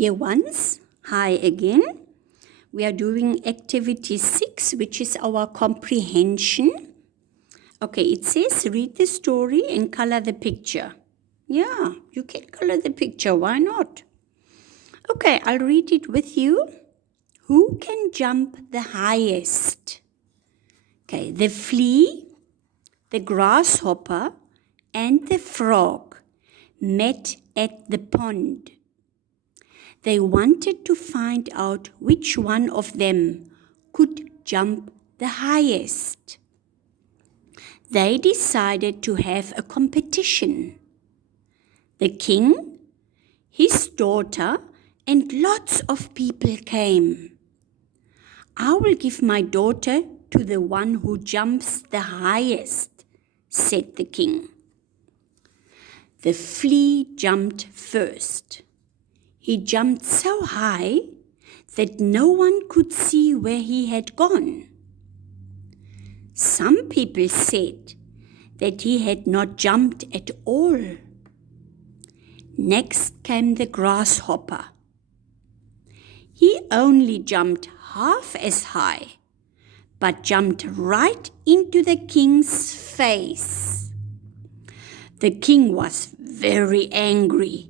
Year ones, hi again. We are doing activity 6, which is our comprehension. Okay, it says read the story and color the picture. Yeah, you can color the picture, why not? Okay, I'll read it with you. Who can jump the highest? Okay, the flea, the grasshopper, and the frog met at the pond. They wanted to find out which one of them could jump the highest. They decided to have a competition. The king, his daughter, and lots of people came. I will give my daughter to the one who jumps the highest, said the king. The flea jumped first. He jumped so high that no one could see where he had gone. Some people said that he had not jumped at all. Next came the grasshopper. He only jumped half as high, but jumped right into the king's face. The king was very angry.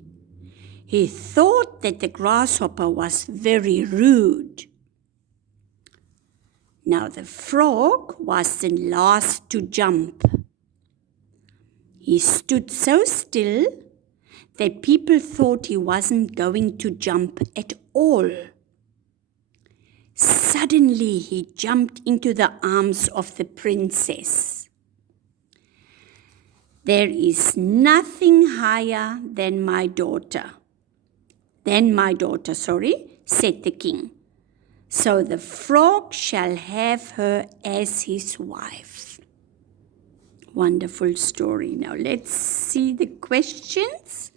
He thought that the grasshopper was very rude. Now the frog was the last to jump. He stood so still that people thought he wasn't going to jump at all. Suddenly he jumped into the arms of the princess. There is nothing higher than my daughter, said the king. So the frog shall have her as his wife. Wonderful story. Now let's see the questions.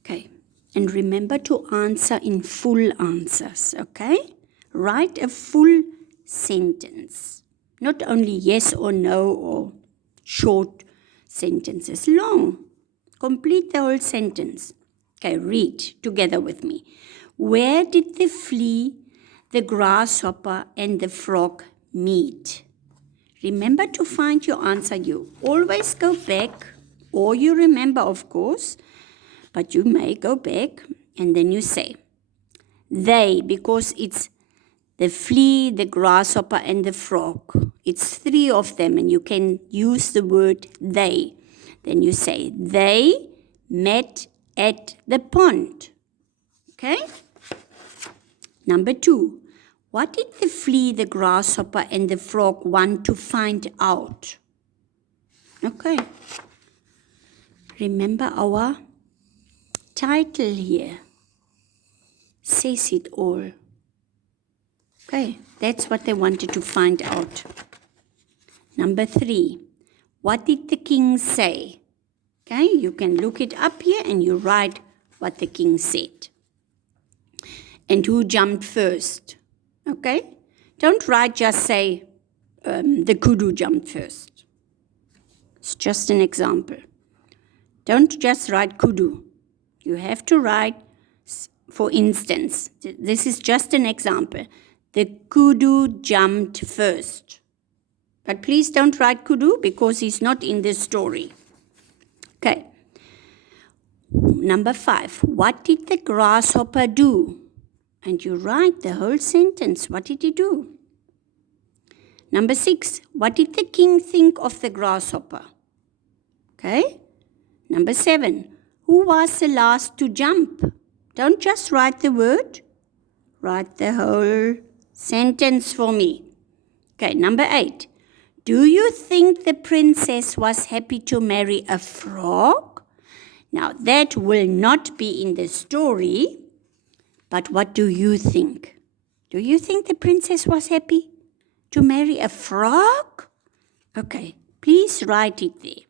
Okay, and remember to answer in full answers, okay? Write a full sentence, not only yes or no or short sentences, long. Complete the whole sentence. Okay, read together with me. Where did the flea, the grasshopper, and the frog meet? Remember to find your answer. You always go back, or you remember, of course, but you may go back and then you say they, because it's the flea, the grasshopper, and the frog. It's 3 of them, and you can use the word they. Then you say, they met at the pond. Okay? Number 2. What did the flea, the grasshopper, and the frog want to find out? Okay. Remember our title here. Says it all. Okay, that's what they wanted to find out. Number 3. What did the king say? Okay, you can look it up here and you write what the king said. And who jumped first? Okay, don't write, just say the kudu jumped first. It's just an example. Don't just write kudu. You have to write, for instance, this is just an example. The kudu jumped first. But please don't write kudu because he's not in this story. Okay. Number 5. What did the grasshopper do? And you write the whole sentence. What did he do? Number 6. What did the king think of the grasshopper? Okay. Number 7. Who was the last to jump? Don't just write the word. Write the whole sentence for me. Okay. Number 8. Do you think the princess was happy to marry a frog? Now, that will not be in the story, but what do you think? Do you think the princess was happy to marry a frog? Okay, please write it there.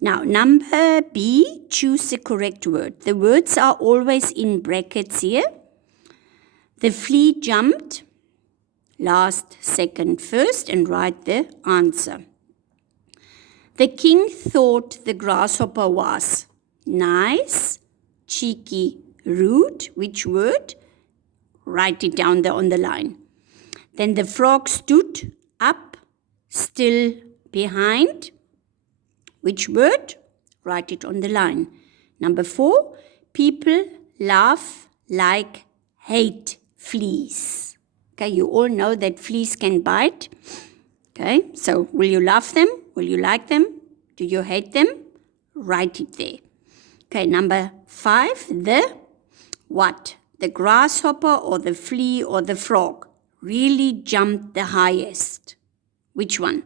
Now, number B, choose the correct word. The words are always in brackets here. The flea jumped. Last, second, first, and write the answer. The king thought the grasshopper was nice, cheeky, rude. Which word? Write it down there on the line. Then the frog stood up, still behind. Which word? Write it on the line. Number 4, people laugh like hate fleas. Okay, you all know that fleas can bite. Okay, so will you love them? Will you like them? Do you hate them? Write it there. Okay, number 5, the what? The grasshopper or the flea or the frog really jumped the highest. Which one?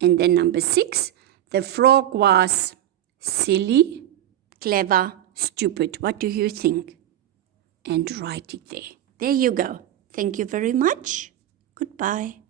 And then number 6, the frog was silly, clever, stupid. What do you think? And write it there. There you go. Thank you very much. Goodbye.